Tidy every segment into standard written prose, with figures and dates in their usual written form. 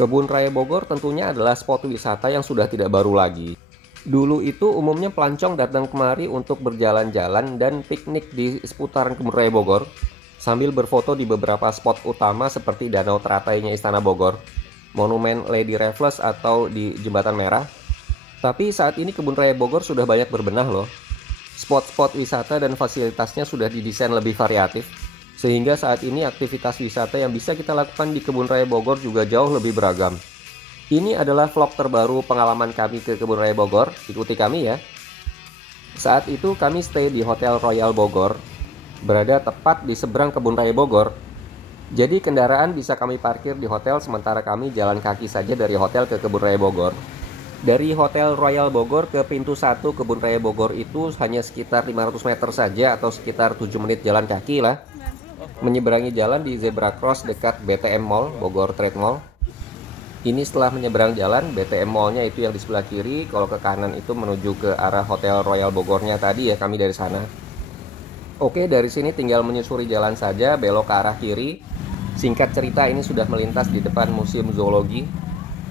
Kebun Raya Bogor tentunya adalah spot wisata yang sudah tidak baru lagi. Dulu itu umumnya pelancong datang kemari untuk berjalan-jalan dan piknik di seputaran Kebun Raya Bogor, sambil berfoto di beberapa spot utama seperti Danau Teratainya Istana Bogor, Monumen Lady Raffles atau di Jembatan Merah. Tapi saat ini Kebun Raya Bogor sudah banyak berbenah loh. Spot-spot wisata dan fasilitasnya sudah didesain lebih variatif, sehingga saat ini aktivitas wisata yang bisa kita lakukan di Kebun Raya Bogor juga jauh lebih beragam. Ini adalah vlog terbaru pengalaman kami ke Kebun Raya Bogor, ikuti kami ya. Saat itu kami stay di Hotel Royal Bogor, berada tepat di seberang Kebun Raya Bogor. Jadi kendaraan bisa kami parkir di hotel sementara kami jalan kaki saja dari hotel ke Kebun Raya Bogor. Dari Hotel Royal Bogor ke pintu 1 Kebun Raya Bogor itu hanya sekitar 500 meter saja atau sekitar 7 menit jalan kaki lah. Menyeberangi jalan di zebra cross dekat BTM Mall, Bogor Trade Mall. Ini setelah menyeberang jalan, BTM Mall-nya itu yang di sebelah kiri, kalau ke kanan itu menuju ke arah Hotel Royal Bogornya tadi ya, kami dari sana. Oke, dari sini tinggal menyusuri jalan saja, belok ke arah kiri. Singkat cerita, ini sudah melintas di depan Museum Zoologi.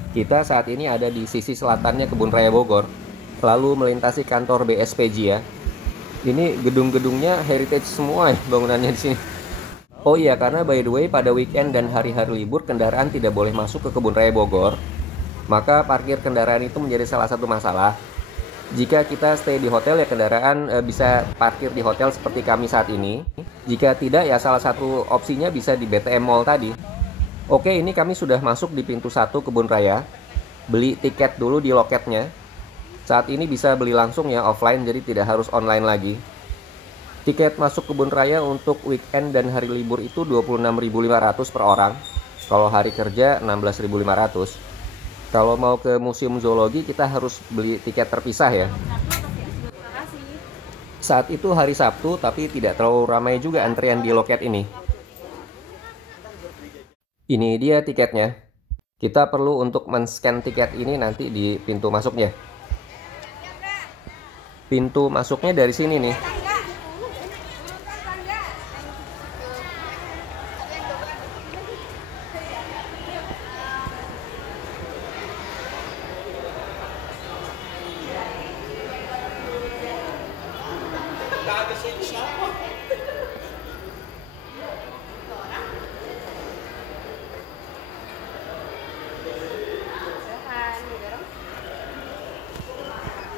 Kita saat ini ada di sisi selatannya Kebun Raya Bogor, lalu melintasi kantor BSPG ya. Ini gedung-gedungnya heritage semua ya bangunannya di sini. Oh iya, karena by the way pada weekend dan hari-hari libur kendaraan tidak boleh masuk ke Kebun Raya Bogor, maka parkir kendaraan itu menjadi salah satu masalah. Jika kita stay di hotel ya kendaraan bisa parkir di hotel seperti kami saat ini. Jika tidak ya salah satu opsinya bisa di BTM Mall tadi. Oke, ini kami sudah masuk di pintu 1 Kebun Raya. Beli tiket dulu di loketnya. Saat ini bisa beli langsung ya offline, jadi tidak harus online lagi. Tiket masuk Kebun Raya untuk weekend dan hari libur itu 26.500 per orang. Kalau hari kerja 16.500. Kalau mau ke Museum Zoologi kita harus beli tiket terpisah ya. Saat itu hari Sabtu tapi tidak terlalu ramai juga antrian di loket ini. Ini dia tiketnya. Kita perlu untuk men-scan tiket ini nanti di pintu masuknya. Pintu masuknya dari sini nih.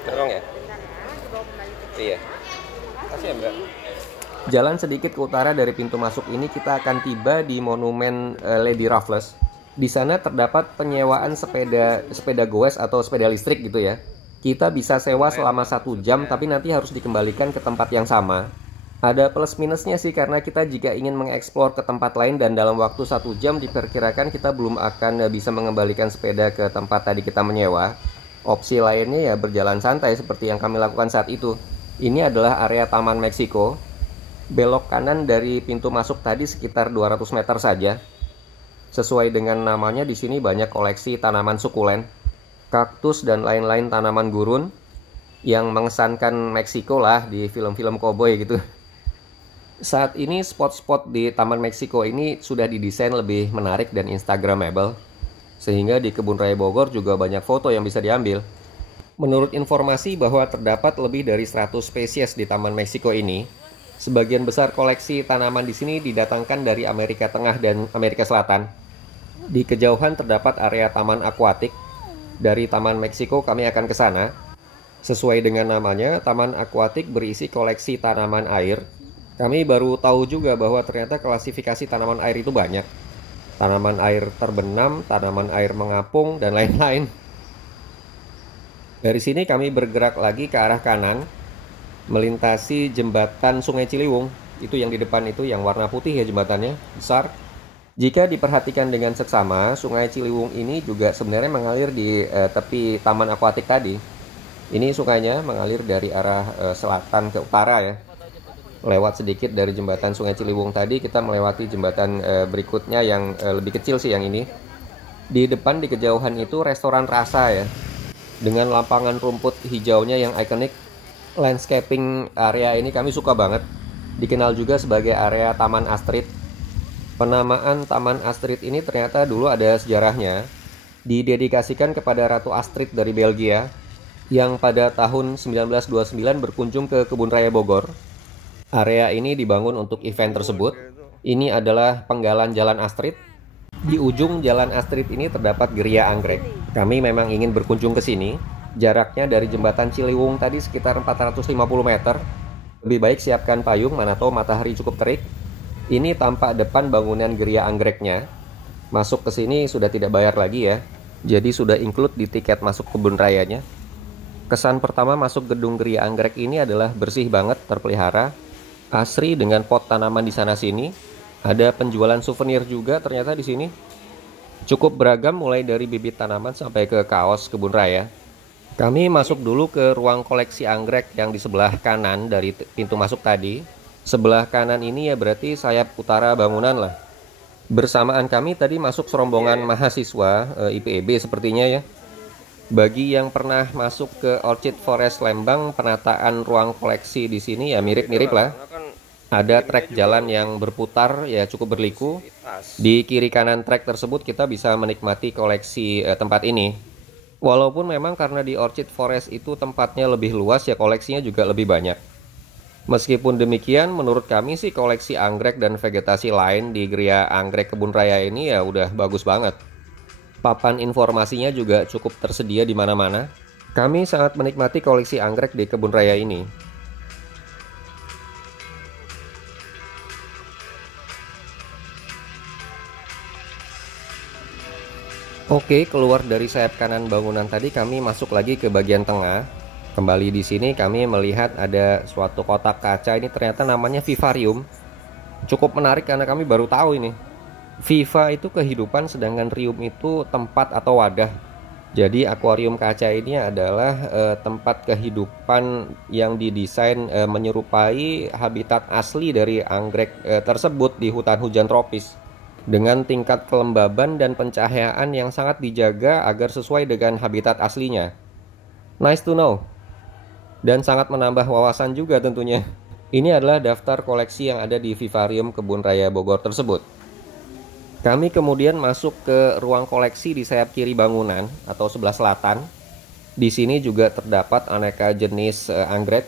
Dorong ya? Iya. Kasih ya, Mbak. Jalan sedikit ke utara dari pintu masuk ini kita akan tiba di Monumen Lady Raffles. Di sana terdapat penyewaan sepeda goes atau sepeda listrik gitu ya. Kita bisa sewa selama 1 jam tapi nanti harus dikembalikan ke tempat yang sama. Ada plus minusnya sih karena kita jika ingin mengeksplor ke tempat lain dan dalam waktu 1 jam diperkirakan kita belum akan bisa mengembalikan sepeda ke tempat tadi kita menyewa. Opsi lainnya ya berjalan santai seperti yang kami lakukan saat itu. Ini adalah area Taman Meksiko. Belok kanan dari pintu masuk tadi sekitar 200 meter saja. Sesuai dengan namanya di sini banyak koleksi tanaman sukulen, kaktus dan lain-lain tanaman gurun yang mengesankan Meksiko lah di film-film koboi gitu. Saat ini spot-spot di Taman Meksiko ini sudah didesain lebih menarik dan instagramable. Sehingga di Kebun Raya Bogor juga banyak foto yang bisa diambil. Menurut informasi bahwa terdapat lebih dari 100 spesies di Taman Meksiko ini, sebagian besar koleksi tanaman di sini didatangkan dari Amerika Tengah dan Amerika Selatan. Di kejauhan terdapat area taman akuatik. Dari Taman Meksiko kami akan ke sana. Sesuai dengan namanya, taman akuatik berisi koleksi tanaman air. Kami baru tahu juga bahwa ternyata klasifikasi tanaman air itu banyak. Tanaman air terbenam, tanaman air mengapung, dan lain-lain. Dari sini kami bergerak lagi ke arah kanan, melintasi jembatan Sungai Ciliwung. Itu yang di depan itu, yang warna putih ya jembatannya, besar. Jika diperhatikan dengan seksama, Sungai Ciliwung ini juga sebenarnya mengalir di tepi taman akuatik tadi. Ini sungainya mengalir dari arah selatan ke utara ya. Lewat sedikit dari jembatan Sungai Ciliwung tadi, kita melewati jembatan berikutnya yang lebih kecil sih yang ini. Di depan di kejauhan itu restoran rasa ya, dengan lapangan rumput hijaunya yang ikonik. Landscaping area ini kami suka banget. Dikenal juga sebagai area Taman Astrid. Penamaan Taman Astrid ini ternyata dulu ada sejarahnya. didedikasikan kepada Ratu Astrid dari Belgia yang pada tahun 1929 berkunjung ke Kebun Raya Bogor. Area ini dibangun untuk event tersebut. Ini adalah penggalan Jalan Astrid. Di ujung Jalan Astrid ini terdapat Geria Anggrek. Kami memang ingin berkunjung ke sini. Jaraknya dari jembatan Ciliwung tadi sekitar 450 meter. Lebih baik siapkan payung, mana tahu matahari cukup terik. Ini tampak depan bangunan Geria Anggreknya. Masuk ke sini sudah tidak bayar lagi ya. Jadi sudah include di tiket masuk kebun rayanya. Kesan pertama masuk gedung Geria Anggrek ini adalah bersih banget, terpelihara, asri dengan pot tanaman di sana sini. Ada penjualan souvenir juga ternyata di sini. Cukup beragam mulai dari bibit tanaman sampai ke kaos kebun raya. Kami masuk dulu ke ruang koleksi anggrek yang di sebelah kanan dari pintu masuk tadi. Sebelah kanan ini ya berarti sayap utara bangunan lah. Bersamaan kami tadi masuk serombongan mahasiswa IPB sepertinya ya. Bagi yang pernah masuk ke Orchid Forest Lembang, penataan ruang koleksi di sini ya mirip-mirip lah. Ada trek jalan yang berputar ya cukup berliku. Di kiri kanan trek tersebut kita bisa menikmati koleksi tempat ini. Walaupun memang karena di Orchid Forest itu tempatnya lebih luas ya koleksinya juga lebih banyak. Meskipun demikian menurut kami sih koleksi anggrek dan vegetasi lain di Geria Anggrek Kebun Raya ini ya udah bagus banget. Papan informasinya juga cukup tersedia di mana-mana. Kami sangat menikmati koleksi anggrek di kebun raya ini. Oke, keluar dari sayap kanan bangunan tadi kami masuk lagi ke bagian tengah. Kembali di sini kami melihat ada suatu kotak kaca, ini ternyata namanya vivarium. Cukup menarik karena kami baru tahu ini. Viva itu kehidupan, sedangkan rium itu tempat atau wadah. Jadi akuarium kaca ini adalah tempat kehidupan yang didesain menyerupai habitat asli dari anggrek tersebut di hutan hujan tropis. Dengan tingkat kelembaban dan pencahayaan yang sangat dijaga agar sesuai dengan habitat aslinya. Nice to know. Dan sangat menambah wawasan juga tentunya. Ini adalah daftar koleksi yang ada di vivarium Kebun Raya Bogor tersebut. Kami kemudian masuk ke ruang koleksi di sayap kiri bangunan atau sebelah selatan. Di sini juga terdapat aneka jenis anggrek.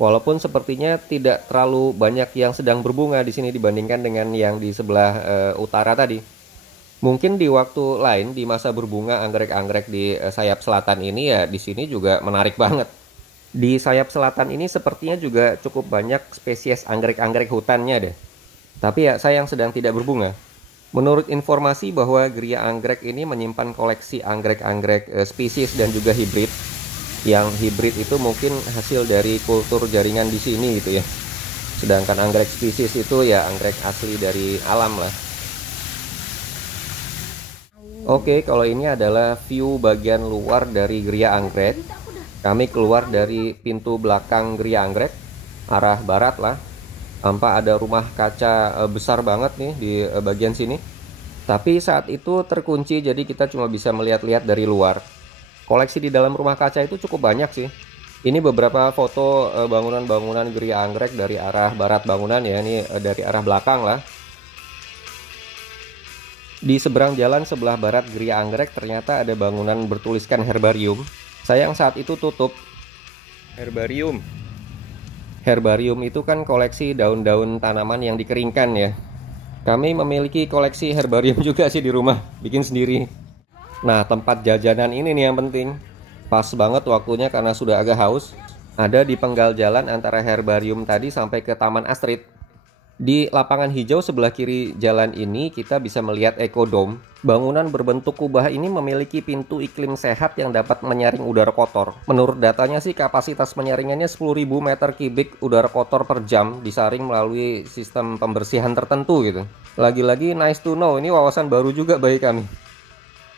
Walaupun sepertinya tidak terlalu banyak yang sedang berbunga di sini dibandingkan dengan yang di sebelah utara tadi. Mungkin di waktu lain di masa berbunga anggrek-anggrek di sayap selatan ini ya di sini juga menarik banget. Di sayap selatan ini sepertinya juga cukup banyak spesies anggrek-anggrek hutannya deh. Tapi ya sayang sedang tidak berbunga. Menurut informasi bahwa Geria Anggrek ini menyimpan koleksi anggrek-anggrek spesies dan juga hibrid. Yang hibrid itu mungkin hasil dari kultur jaringan di sini gitu ya. Sedangkan anggrek spesies itu ya anggrek asli dari alam lah. Oke, kalau ini adalah view bagian luar dari Geria Anggrek. Kami keluar dari pintu belakang Geria Anggrek, arah barat lah. Tampak ada rumah kaca besar banget nih di bagian sini. Tapi saat itu terkunci jadi kita cuma bisa melihat-lihat dari luar. Koleksi di dalam rumah kaca itu cukup banyak sih. Ini beberapa foto bangunan-bangunan Geria Anggrek dari arah barat bangunan ya. Ini dari arah belakang lah. Di seberang jalan sebelah barat Geria Anggrek ternyata ada bangunan bertuliskan herbarium. Sayang saat itu tutup. Herbarium. Herbarium itu kan koleksi daun-daun tanaman yang dikeringkan ya. Kami memiliki koleksi herbarium juga sih di rumah, bikin sendiri. Nah, tempat jajanan ini nih yang penting. Pas banget waktunya karena sudah agak haus. Ada di penggal jalan antara herbarium tadi sampai ke Taman Astrid. Di lapangan hijau sebelah kiri jalan ini kita bisa melihat Ekodome. Bangunan berbentuk kubah ini memiliki pintu iklim sehat yang dapat menyaring udara kotor. Menurut datanya sih kapasitas penyaringannya 10.000 meter kubik udara kotor per jam disaring melalui sistem pembersihan tertentu gitu. Lagi-lagi nice to know, ini wawasan baru juga bagi kami.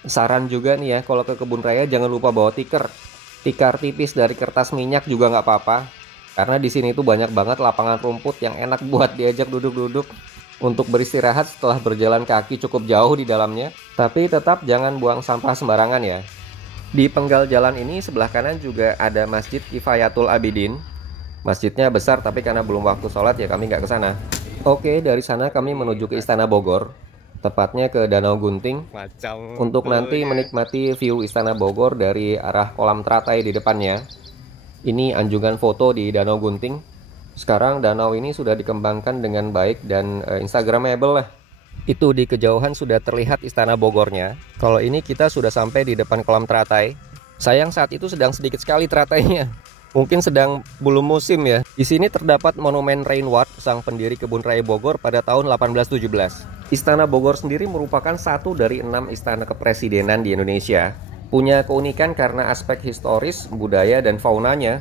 Saran juga nih ya, kalau ke kebun raya jangan lupa bawa tikar. Tikar tipis dari kertas minyak juga nggak apa-apa. Karena di sini tuh banyak banget lapangan rumput yang enak buat diajak duduk-duduk untuk beristirahat setelah berjalan kaki cukup jauh di dalamnya. Tapi tetap jangan buang sampah sembarangan ya. Di penggal jalan ini sebelah kanan juga ada Masjid Kifayatul Abidin. Masjidnya besar tapi karena belum waktu sholat ya kami nggak ke sana. Oke, dari sana kami menuju ke Istana Bogor. tepatnya ke Danau Gunting, Macam untuk nanti ya. menikmati view Istana Bogor dari arah kolam teratai di depannya. Ini anjungan foto di Danau Gunting. Sekarang danau ini sudah dikembangkan dengan baik dan instagramable lah. Itu di kejauhan sudah terlihat Istana Bogornya. Kalau ini kita sudah sampai di depan kolam teratai. Sayang saat itu sedang sedikit sekali teratainya. Mungkin sedang belum musim ya. Di sini terdapat monumen Rainward, sang pendiri Kebun Raya Bogor pada tahun 1817. Istana Bogor sendiri merupakan satu dari 6 istana kepresidenan di Indonesia. Punya keunikan karena aspek historis, budaya, dan faunanya,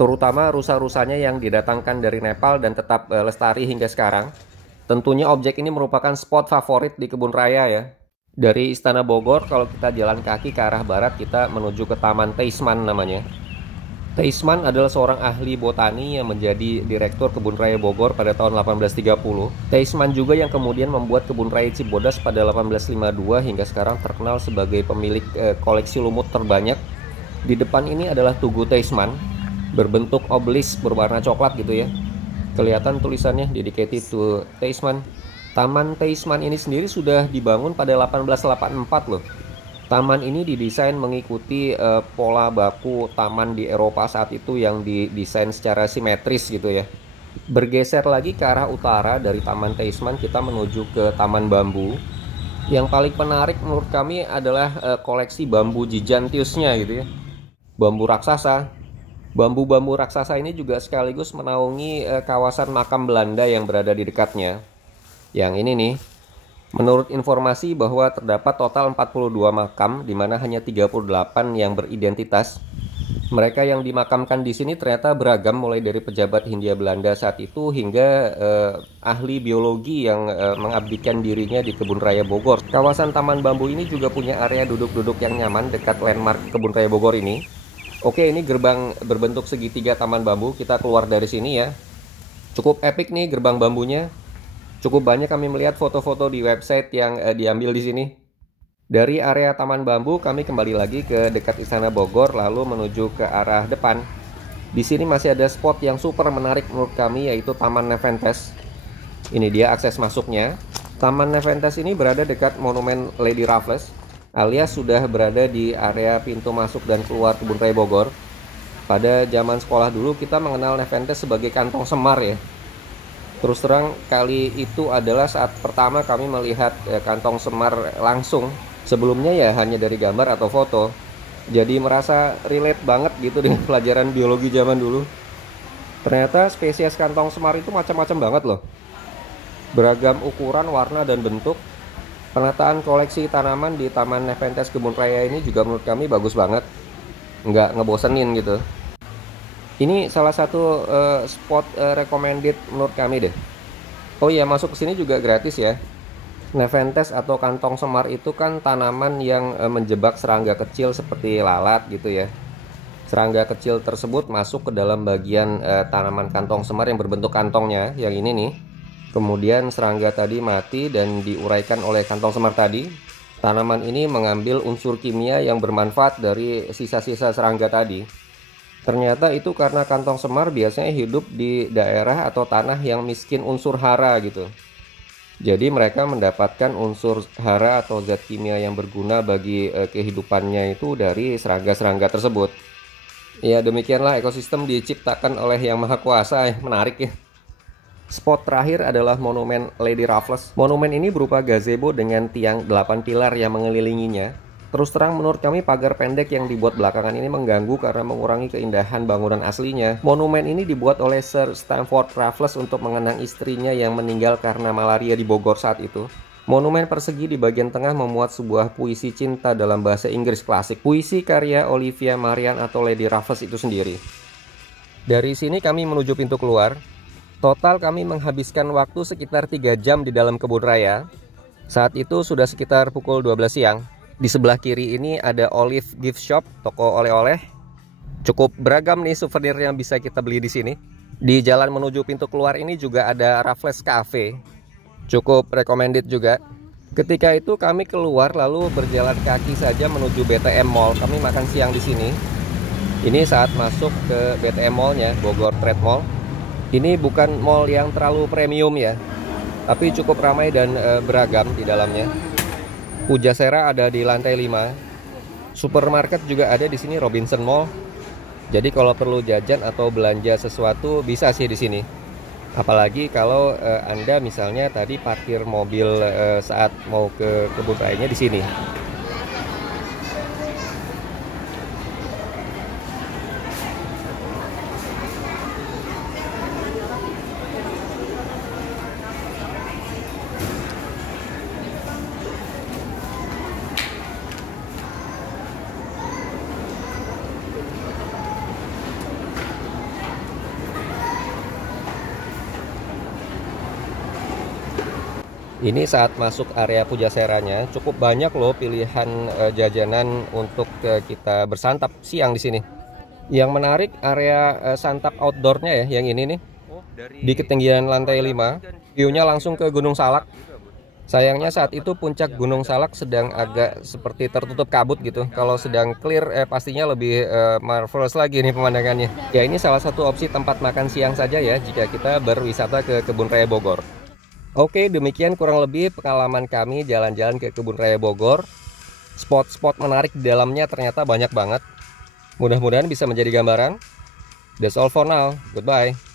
terutama rusa-rusanya yang didatangkan dari Nepal dan tetap lestari hingga sekarang. Tentunya objek ini merupakan spot favorit di kebun raya ya. Dari Istana Bogor, kalau kita jalan kaki ke arah barat, kita menuju ke Taman Teisman namanya. Teisman adalah seorang ahli botani yang menjadi direktur Kebun Raya Bogor pada tahun 1830. Teisman juga yang kemudian membuat Kebun Raya Cibodas pada 1852 hingga sekarang terkenal sebagai pemilik koleksi lumut terbanyak. Di depan ini adalah Tugu Teisman, berbentuk obelisk berwarna coklat gitu ya. Kelihatan tulisannya dedicated to Teisman. Taman Teisman ini sendiri sudah dibangun pada 1884 loh. Taman ini didesain mengikuti pola baku taman di Eropa saat itu yang didesain secara simetris gitu ya. Bergeser lagi ke arah utara dari Taman Teisman, kita menuju ke Taman Bambu. Yang paling menarik menurut kami adalah koleksi bambu giganteusnya gitu ya. Bambu raksasa. Bambu-bambu raksasa ini juga sekaligus menaungi kawasan makam Belanda yang berada di dekatnya. Yang ini nih. Menurut informasi bahwa terdapat total 42 makam, di mana hanya 38 yang beridentitas. Mereka yang dimakamkan di sini ternyata beragam, mulai dari pejabat Hindia Belanda saat itu hingga ahli biologi yang mengabdikan dirinya di Kebun Raya Bogor. Kawasan Taman Bambu ini juga punya area duduk-duduk yang nyaman dekat landmark Kebun Raya Bogor ini. Oke, ini gerbang berbentuk segitiga Taman Bambu. Kita keluar dari sini ya. Cukup epic nih gerbang bambunya. Cukup banyak kami melihat foto-foto di website yang diambil di sini. Dari area Taman Bambu kami kembali lagi ke dekat Istana Bogor lalu menuju ke arah depan. Di sini masih ada spot yang super menarik menurut kami, yaitu Taman Nepenthes. Ini dia akses masuknya. Taman Nepenthes ini berada dekat monumen Lady Raffles, alias sudah berada di area pintu masuk dan keluar Kebun Raya Bogor. Pada zaman sekolah dulu kita mengenal Nepenthes sebagai kantong semar ya. Terus terang, kali itu adalah saat pertama kami melihat kantong semar langsung. Sebelumnya ya hanya dari gambar atau foto. Jadi merasa relate banget gitu dengan pelajaran biologi zaman dulu. Ternyata spesies kantong semar itu macam-macam banget loh. Beragam ukuran, warna, dan bentuk. Penataan koleksi tanaman di Taman Nepenthes Kebun Raya ini juga menurut kami bagus banget. Nggak ngebosenin gitu. Ini salah satu spot recommended menurut kami deh. Oh iya, masuk ke sini juga gratis ya. Nepenthes atau kantong semar itu kan tanaman yang menjebak serangga kecil seperti lalat gitu ya. Serangga kecil tersebut masuk ke dalam bagian tanaman kantong semar yang berbentuk kantongnya, yang ini nih. Kemudian serangga tadi mati dan diuraikan oleh kantong semar tadi. Tanaman ini mengambil unsur kimia yang bermanfaat dari sisa-sisa serangga tadi. Ternyata itu karena kantong semar biasanya hidup di daerah atau tanah yang miskin unsur hara gitu. Jadi mereka mendapatkan unsur hara atau zat kimia yang berguna bagi kehidupannya itu dari serangga-serangga tersebut. Ya demikianlah ekosistem diciptakan oleh Yang Maha Kuasa, menarik ya. Spot terakhir adalah monumen Lady Raffles. Monumen ini berupa gazebo dengan tiang 8 pilar yang mengelilinginya. Terus terang menurut kami pagar pendek yang dibuat belakangan ini mengganggu karena mengurangi keindahan bangunan aslinya. Monumen ini dibuat oleh Sir Stamford Raffles untuk mengenang istrinya yang meninggal karena malaria di Bogor saat itu. Monumen persegi di bagian tengah memuat sebuah puisi cinta dalam bahasa Inggris klasik. Puisi karya Olivia Marian atau Lady Raffles itu sendiri. Dari sini kami menuju pintu keluar. Total kami menghabiskan waktu sekitar 3 jam di dalam kebun raya. Saat itu sudah sekitar pukul 12 siang. Di sebelah kiri ini ada Olive Gift Shop, toko oleh-oleh. Cukup beragam nih souvenir yang bisa kita beli di sini. Di jalan menuju pintu keluar ini juga ada Raffles Cafe. Cukup recommended juga. Ketika itu kami keluar lalu berjalan kaki saja menuju BTM Mall. Kami makan siang di sini. Ini saat masuk ke BTM Mall-nya, Bogor Trade Mall. Ini bukan mall yang terlalu premium ya. Tapi cukup ramai dan beragam di dalamnya. Pujasera ada di lantai 5. Supermarket juga ada di sini, Robinson Mall. Jadi kalau perlu jajan atau belanja sesuatu bisa sih di sini. Apalagi kalau Anda misalnya tadi parkir mobil saat mau ke kebun rayanya di sini. Ini saat masuk area Pujaseranya cukup banyak loh pilihan jajanan untuk kita bersantap siang di sini. Yang menarik area santap outdoornya ya, yang ini nih. Di ketinggian lantai 5, view-nya langsung ke Gunung Salak. Sayangnya saat itu puncak Gunung Salak sedang agak seperti tertutup kabut gitu. Kalau sedang clear pastinya lebih marvelous lagi nih pemandangannya. Ya ini salah satu opsi tempat makan siang saja ya jika kita berwisata ke Kebun Raya Bogor. Oke, demikian kurang lebih pengalaman kami jalan-jalan ke Kebun Raya Bogor. Spot-spot menarik di dalamnya ternyata banyak banget. Mudah-mudahan bisa menjadi gambaran. That's all for now. Goodbye.